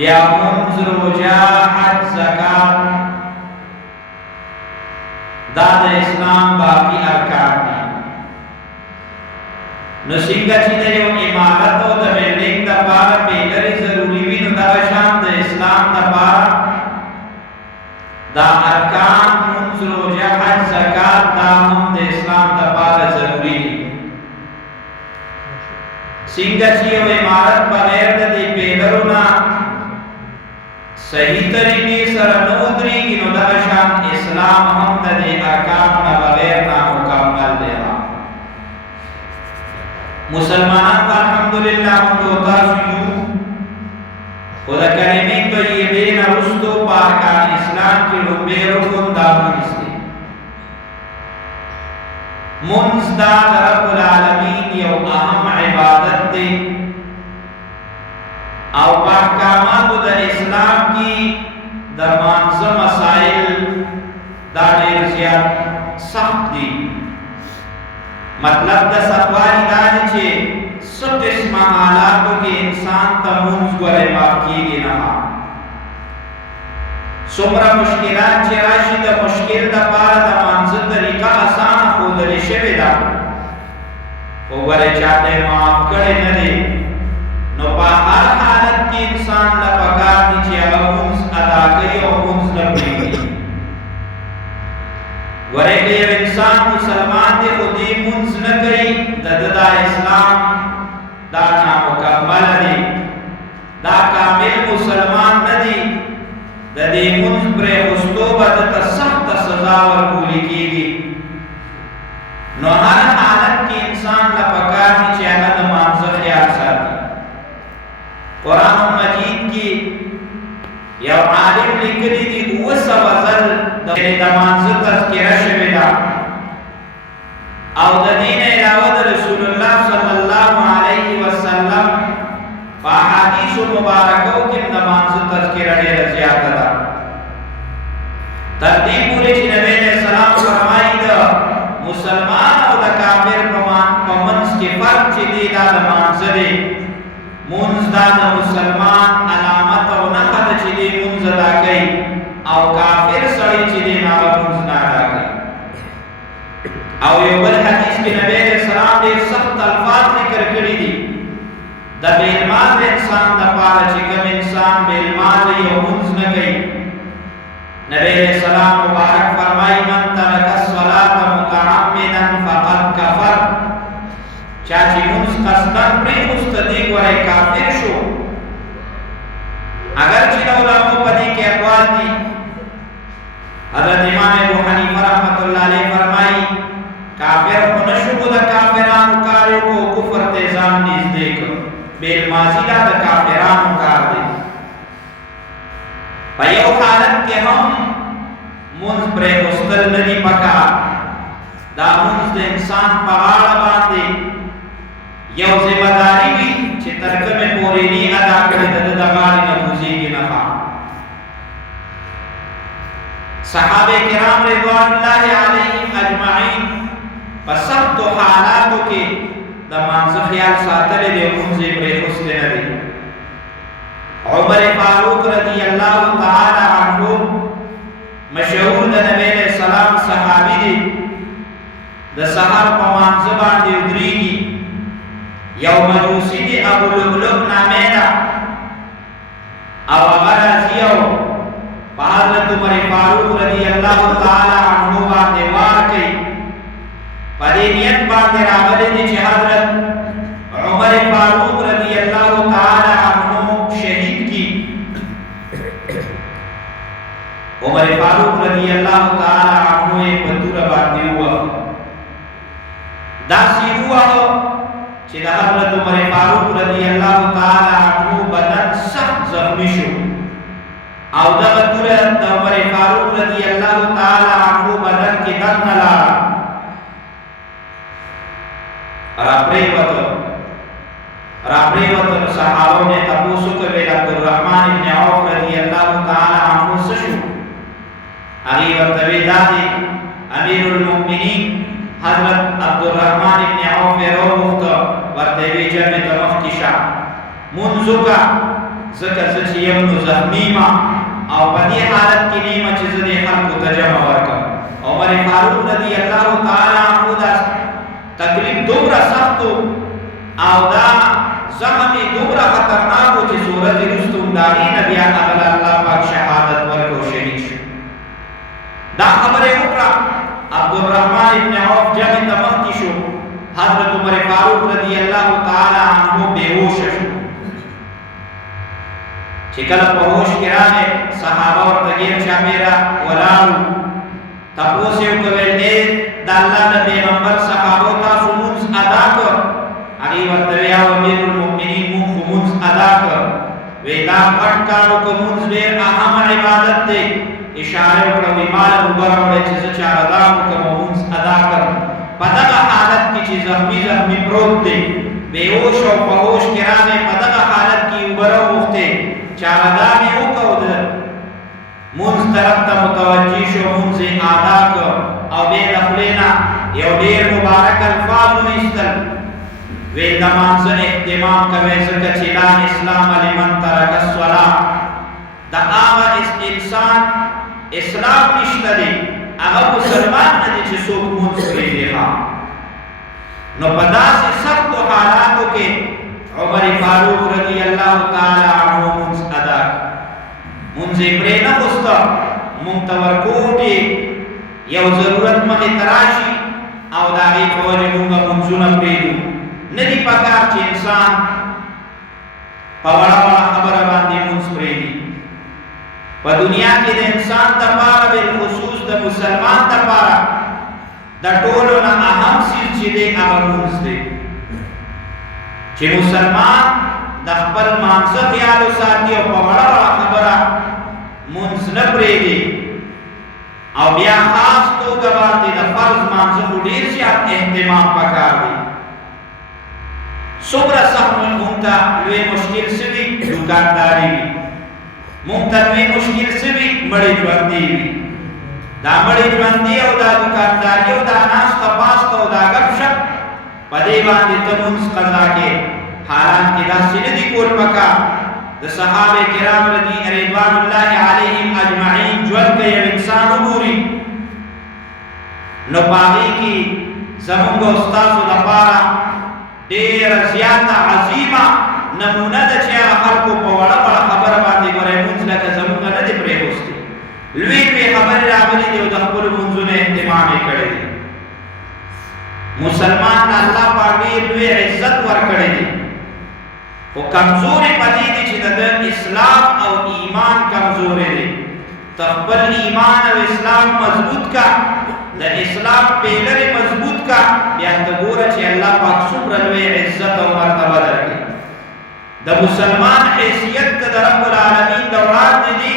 بیا منځ روژه حج زکات دا د اسلام باقی ارکان دي. نو څنګه چې د یو عمارت او د بلډینګ دپاره پیلرې ضروري وي نو دغه شان د اسلام دپاره دا ارکان منځ روژه حج زکات دا هم د اسلام دپاره ضروري دي. څنګه چې یو عمارت بغیر د دې پیلرو نه صحیح طریقې سره نه ودرېږي نو دغه شان اسلام هم د دې ارکانو نه بغیر نامکمل دی. مسلمانان په الحمدلله موږ او تاسو یو، خو د کلمې طیبې نه وروستو په ارکان اسلام کې لومړی رکن دا لمونځ دی. لمونځ دا د رب العالمین یو اهم عبادت دی او په احکاماتو د اسلام کې د لمانځه مسائل دا ډېر زیات سخت دي. مطلب د سختوالي دا دی چې څه قسمه حالاتو کې انسان ته لمونځ ګورې معاف کېږي نه. څومره مشکلات چې راشي د مشکل دپاره د لمانځه طریقه اسانه ښودلې شوې ده، خو ګورې چا ته یې معاف کړی نه دی. نو په هر حالت کې انسان له پکار دي چې هغه لمونځ ادا کوي او لمونځ نه پرېږدي. ګورئ که یو انسان مسلمان دی خو دې لمونځ نه کوي، د ده دا اسلام دا نامکمله دی، دا کامل مسلمان نه دی. د دې لمونځ پرېښودو به ده ته سخته سزا ورکولی کېږي. نو هر حالت کې انسان له پکار دي چې هغه د لمانځه خیال ساتي. قرآن مجید کی یو عالم لیکلی دی 900 ځل د لمانځه تذکره شوې ده او د دې نه علاوه د رسول الله صلی الله علیه وسلم په احادیثو مبارکو کې د لمانځه تذکره ډېره زیاته ده. تر دې پورې چې نبی علیه السلام فرمایي د مسلمان او د کافر په منځ کې فرق چې دی دا د لمانځه دی. لمونځ دا د مسلمان علامت او نښه ده چې دی لمونځ ادا کوي او کافر سړی چې دی هغه لمونځ نه ادا کوي. او یو بل حدیث کې نبی علیه السلام ډېر سخت الفاظ ذکر کړي دي د بې لمانځه انسان دپاره چې کوم انسان بې لمانځه یو لمونځ نه کوي. نبی علیه السلام مبارک فرمایي من ترک الصلاة متعمدا فقد کفر. چا چې لمونځ قصدن پرېښوسته دی ګورئ کافر شو. اگر چې د علماء په دې کې اقوال دي، حضرت امام ابو حنیفه رحمت الله علیه فرمایي کافر خو نه شو، د کافرانو کار یې وکړو، کفر ته ځان نږدې کړ. بې لمانځي دا د کافرانو کار دی. په یو حالت کې هم لمونځ پرېښودل نه دي پکار. دا لمونځ د انسان په غاړه باندې یو ذمہ داری وي چې تر کومې پورې نی ادا کړې د ده د غاړې نه کوزېږي نه. صحابه کرام رضوان الله علیهم اجمعین په سختو حالاتو کې د لمانځه خیال ساتلی دی او لمونځ یې پرېښودلی نه دی. عمر فاروق رضی الله تعالی عنه مشهور د نبی علیه السلام صحابي دی. د سحر په لمانځه باندې ودرېږي. یو مجوسی دی ابو لؤلؤ نامې ده او هغه راځي او په حضرت عمر فاروق رضی الله تعالی عنه باندې وار کوي. په دې نیت باندې راغلی دی چې حضرت عمر فاروق رضی الله تعالی عنه شهید کی. عمر فاروق رضی الله تعالی عنه یې په توره باندې ووهه. داسې یې ووهه چې د حضرت عمر فاروق رضی الله تعالی عنه بدن سخت زخمی شو او دغه توره د عمر فاروق رضی الله تعالی عنه بدن کې دننه لاړه، راپرېوته. نو صحابو نه تپوس وکړل عبدالرحمن بن عوف رضی الله تعالی عنه څه شو؟ هغې ورته ویې دا دی امیر المؤمنین حضرت عبدالرحمن بن عوف راوغوښته، ورته ویې جمع ته مخکې شه، لمونځ وکړه. زکه چې یم نو زخمی ما او په دې حالت کې نیمه چې زه دې خلکو ته جمع ورکړم. عمر فاروق رضی الله تعالی عنہ دا تکلیف دومره سخت او دا زخم یې دومره خطرناک و چې سورت وروسته همداغې نه بیا هغه له الله پاک شهادت ورکړ او شهید شو. دا خبره یې وکړه. عبدالرحمن ابن عوف جنګ ته مخکې شو. حضرت عمر فاروق رضی الله تعالی عنہ بېهوشه شو. چې کله په هوش کې راغی صحابه ورته ګیر چاپېره ولاړ وو. تپوس یې وکړل ای د الله د پیغمبر صحابو تاسو لمونځ ادا کړ؟ هغې ورته ویل یا امیر المؤمنین موږ خو لمونځ ادا کړ. وی دا پټ کار وکړه لمونځ ډېر اهم عبادت دی. اشاره وکړه وی ما له اوبه راوړئ چې زه چارهدار وکړم او لمونځ ادا کړم. په دغه حالت کې چې زخمي پروت دی بېهوش او په هوش کې راغی په دغه حالت کې اوبه راوغوښتې چارهدار یې وکړ د لمونځ طرف ته متوجه شو لمونځ یې ادا کړ او بیا د خولې نه یو ډېر مبارک الفاظ وایستل. وی د لمانځه اهتمام کوئ ځکه چې لا اسلام لمن ترک الصلاة د هغه انسان اسلام نشته دی هغه مسلمان نه دی چې څوک لمونځ پرېږدي. نو په داسې سختو حالاتو کې عمر فاروق رضی الله تعالی عنہ لمونځ ادا کړ. لمونځ یې پرېنغوسته. موږ ته ورکوټې یو ضرورت مخې ته راشي او د هغې په وجې موږ لمونځونه پرېږدو. نه دي پکار چې انسان په وړه وړه خبره باندې لمونځ پرېږدي. په دنیا کې د انسان دپاره بالخصوص د مسلمان دپاره د ټولو نه اهم څیز چې دی هغه لمونځ دی. چې مسلمان د خپل مانځه خیال وساتي او په وړه وړه خبره لمونځ نه پرېږدي او بیا خاص توګه باندې د فرض مانځه خو ډېر زیات اهتمام پکار دی. څومره سخت موږ ته لوی مشکل سوي دوکانداري وي. موږ ته لوی مشکل سوي مړې ژوندي وي. دا مړې ژوندي او دا دوکانداري او دا ناسته پاسته او دا ګپ شپ په دې باندې ته لمونځ قضا کې حالانکې داسې نه دي کول پکار. د صحابه کرام رضوان الله علیهم اجمعین ژوند که یو انسان وګوري نو په هغې کې زموږ او ستاسو لپاره ډېره زیاته عظیمه نمونه ده چې هغه خلکو په وړه وړه خبره باندې ګورئ لمونځ لکه زموږ نه دی پرېښوستی. لوی لوی خبرې راغلي دي او د خپلو لمونځونو اهتمام یې کړی دی. مسلمان ته الله پاک ډېر لوی عزت ورکړی دی خو کمزورې په دې دي چې د ده اسلام او ایمان کمزورې دی. ته خپل ایمان او اسلام مضبوط کا د اسلام پیلرې مضبوط کا بیا ته ګوره چې الله پاک څومره لوی عزت او مرتبه درکړي. د مسلمان حیثیت که د رب العالمین د وړاندې دی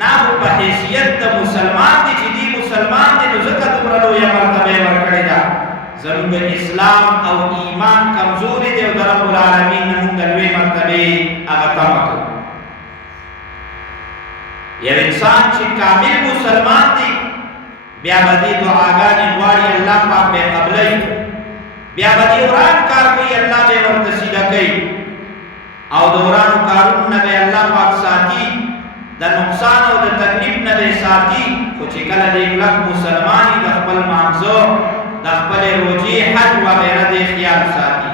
نه خو په حیثیت د مسلمان دی چې دی مسلمان دی نو ځکه دومره لویه مرتبه یې ورکړې ده. زموږ اسلام او ایمان کمزوري دی او د رب العالمین نه موږ د لویې مرتبې هغه تمه کوو. یو انسان چې کامل مسلمان دی بیا به دې دعاګانې غواړي الله پاک به یې قبلوي. بیا به دې وران کار کوي الله به یې ورته سیده کوي او د ورانو کارونو نه به الله پاک ساتي. د نقصان او د تکلیف نه به یې ساتي. خو چې کله دې کلک مسلمان وي د خپل مانځه د خپلې روژې حج وغیره دې خیال ساتي.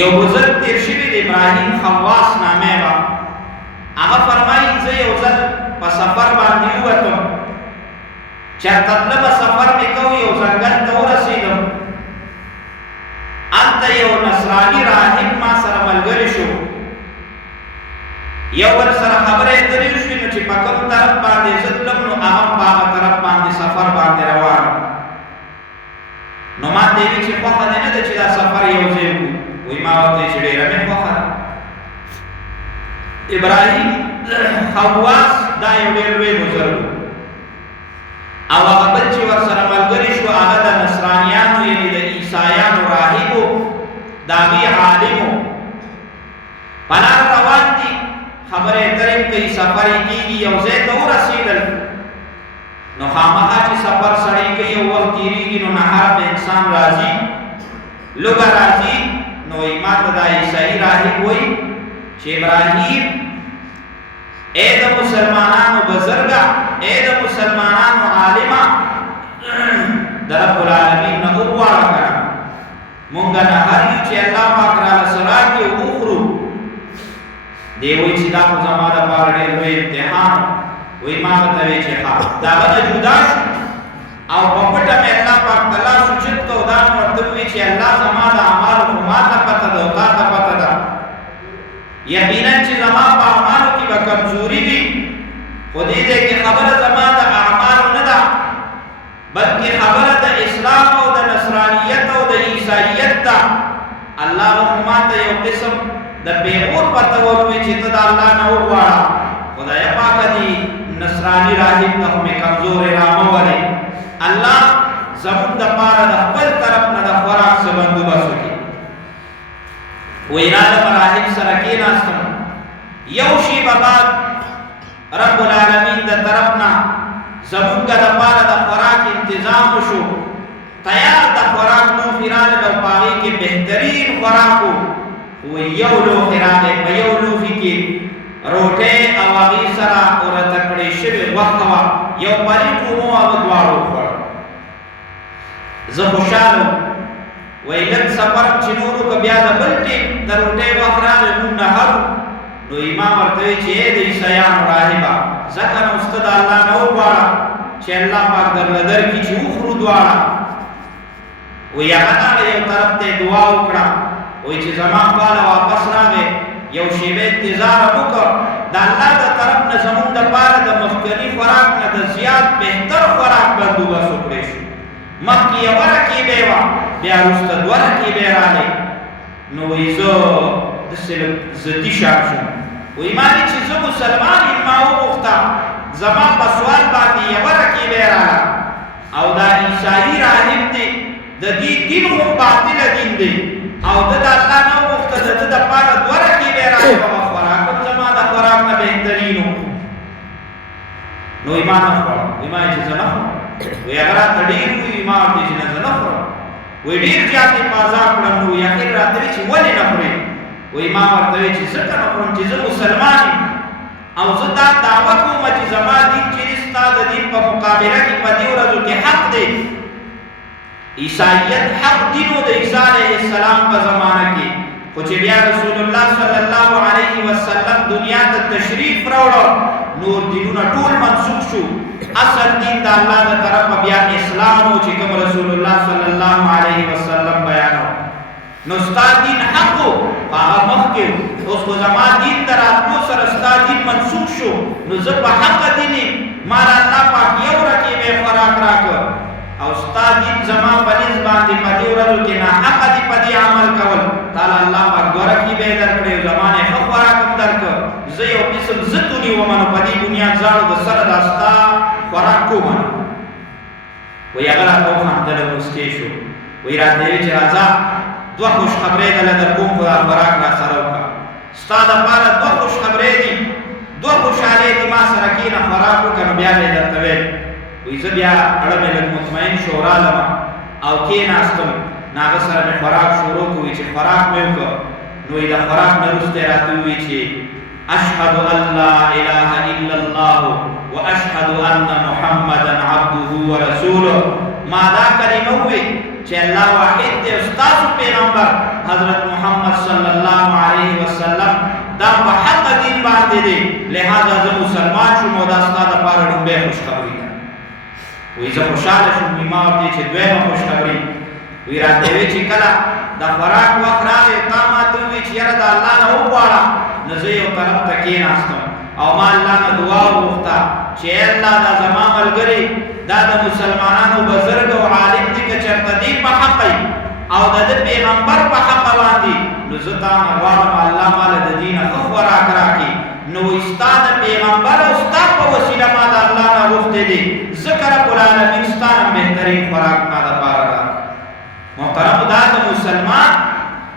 یو بزرګ تېر شوي د ابراهیم خواص نامې وه. هغه فرمایي زه یو ځل په سفر باندې ووتم. چېرته تلمه سفر مې کوو یو ځنګل ته ورسېدم. هلته یو نصراني راهب ما سره ملګری شو. یو بل سره خبرې اترې وشوې نو چې په کوم طرف باندې زه تلم نو هغه په هغه طرف باندې سفر باندې روان. نو ما ته یې ویل چې خوښه دې نه ده چې دا سفر یو ځای وکړو؟ وایي ما ورته ویل چې ډېره مې خوښه ده. ابراهیم خواص دا یو ډېر لوی بزرګ و او هغه بل چې ورسره ملګري شو هغه د نصرانیانو یعنې د عیسایانو راهب و د هغې عالم و. په لار روان دي خبرې اترې کوي سفر یې کېږي یو ځای ته ورسېدل. نو خامخا چې سفر سړی کوي او وخت تېرېږي نو نهار به انسان راځي لوږه راځي نو ایمان دا عیسائی راہب ہوئی چه ابراہیم اے دا مسلمانانو بزرگا اے دا مسلمانانو عالمہ دا رب العالمین نا اغوارا کرا مونگا نا ہر یو چه اللہ پاک را لسراکی و اخرو دے وی چی دا خزما دا پاردے ہوئی امتحان وی ما بتوی چه خواه دا غدا جدا شو او بپٹا میں اللہ پاک تلا سجد کو دان مرتبوی چه اللہ زما دا عمالو خماتا پتا دا اتا پتا دا یقینا چه زما پا عمالو کی با کمزوری بھی خودی دے کہ خبر زما دا اعمالو ندا بلکہ خبر دا اسلام او دا نصرانیت او دا عیسائیت دا اللہ خماتا یو قسم دا بیغور پتا وروی چه تا اللہ نو وارا خدا یا پاکا دی نصرانی راہب تا ہمیں کمزور رامو والے اللہ زمون دا پارا دا پل طرف نا دا خوراک سے بندو بسو کی و ارادہ مراحب سرکین آستم یوشی بباد رب العالمین دا طرفنا زمون کا دا پارا دا خوراک انتظام شو تیار دا خوراک نو خیرال با پاگی کے بہترین خوراکو و یولو خیرال با یولو فی کی روٹے اواغی سرا اور تکڑی شب وقتوا یو پاری کومو آبدوارو خور زخوشالو ویلن سفرم چنورو کبیادا بلٹی در روٹے وقرال من نهر نو امام ارتوی چه دی سیان راہبا زکن استد اللہ نو بارا چه اللہ پاک در لدر کی چه اخرو دوارا وی اغنال یو طرف تے دعا اکڑا وی چه زمان پالا واپس ناوے یو شیبه انتظار بکر دا اللہ دا طرف نزمون دا پارا دا مخکنی خوراک نا دا زیاد بہتر خوراک بندو بسو پریشو مخی یورکی بیوا بیا رست دورکی بیرانے نو ایزو دسل زدی شاک شن و ایمانی چیزو مسلمان ایماو مفتا زمان بسوال باتی یورکی بیرانا او دا عیسائی راہب دی دا دین هم باطل دین دی او دا اللہ نو مفتا دا پارا دورکی بیرانے بابا خوراکم زمان دا خوراک نا بہترینو نو ایمان اخوڑا ایمان چیزا نخوڑا وی اگرہ تڑیر ہوئی ایمان دیجی نظر نخوڑا وی دیر جاتی پازار پڑھن ہوئی اخیر راتوی چی ولی نخوڑی وی ایمان ورطوی چی زکر نخوڑن چیزا مسلمانی او زتا دعوت کو مچی زمان دین چی رستا دا دین پا مقابلہ کی پا دیو رضو کے حق دے عیسائیت حق دینو دا عیسیٰ علیہ السلام پا زمانہ کی خوچے بیا رسول اللہ صلی اللہ علیہ وسلم دنیا تا تشریف روڑا نور دینونا طول منسوخ شو اصل دین دا اللہ دا طرف بیا اسلام ہو چکم رسول اللہ صلی اللہ علیہ وسلم بیانو نستا دین حق ہو آغا مخیو اس کو زمان دین در آتمو سر استا دین منسوخ شو نزب حق دینی مارا اللہ پاک یو رکی بے خوراک راکو او استا دین زمان بنیز باندی پدی ورزو کی نا حق دی پدی عمل کول تالا اللہ پاک دورکی بے در کرے زمان حق خوراکم در کر زیو قسم زتونی ومنو پدی بنیاد زارو دا سر داستا خوراک کو منو وی اگر آتو خان دل مسکیشو وی رات دیوی چی رازا دو خوش خبری دل در کون خدا خوراک را سرو کا ستا دا پارا دو خوش خبری دی دو خوش آلی دی ما سرکین خوراکو کنو بیالی در توید وی زبیا اڑمی لگ مطمئن شورا لما او کین آستم ناغ سر میں خوراک شروع کوئی چی خوراک میں ہوکا نوی دا خوراک نرستے راتوی چی اشہد ان لا الہ الا اللہ و اشہد ان محمدا عبدہ و رسولہ مادا کلمہ ہوئی چی اللہ واحد دے استاذ پیغمبر حضرت محمد صلی اللہ علیہ وسلم دا بحق دین باندے دے لہذا زم مسلمان شو مودا استاد پارا ڈنبے خوش خبری دا وی زم خوشحال شو بیمار دی چی دویم خوش خبری وی رات دیوی چی کلا دا خوراک وقت راگے تامات ہوئی چی یرد اللہ نا اوپارا نزیو طرف تکین آستم او ما اللہ نا دعا وقتا چی اللہ دا زمان ملگری دا دا مسلمانانو بزرگ و عالم دی کچرتا دی پا حقی او دا دا پیغمبر پا حق واندی نزتا نوارم اللہ مالا دا دین خوراک راکی نو استا دا پیغمبر استا پا وسیلہ ما دا اللہ نا وقت دی ذکر قلالمین استانا بہترین خوراک ما دا پارا راک محترم دا دا مسلمان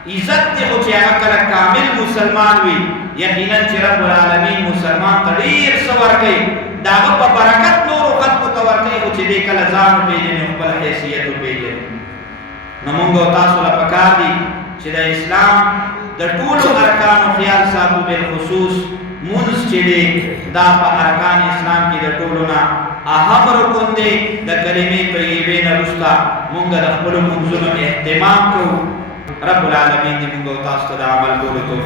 عزت تے ہو چی اکر کامل مسلمان وی یقیناً چی رب العالمین مسلمان تڑیر سور کئی داغا پا برکت نور و خط کو تور کئی ہو چی دیکھا لزانو پیجنے اقبل حیثیتو پیجنے نمونگو تاسو لپکار دی چې د اسلام د ټولو ارکانو خیال ساتو بالخصوص مونږ چې دی دا په ارکان اسلام کې د ټولو نه اهم رکن دی د کلمې طیبې نه وروسته مونږ د خپلو مونځونو اهتمام کوو. رب العالمین دې مونږ او تاسو ته د عمل کولو توفیق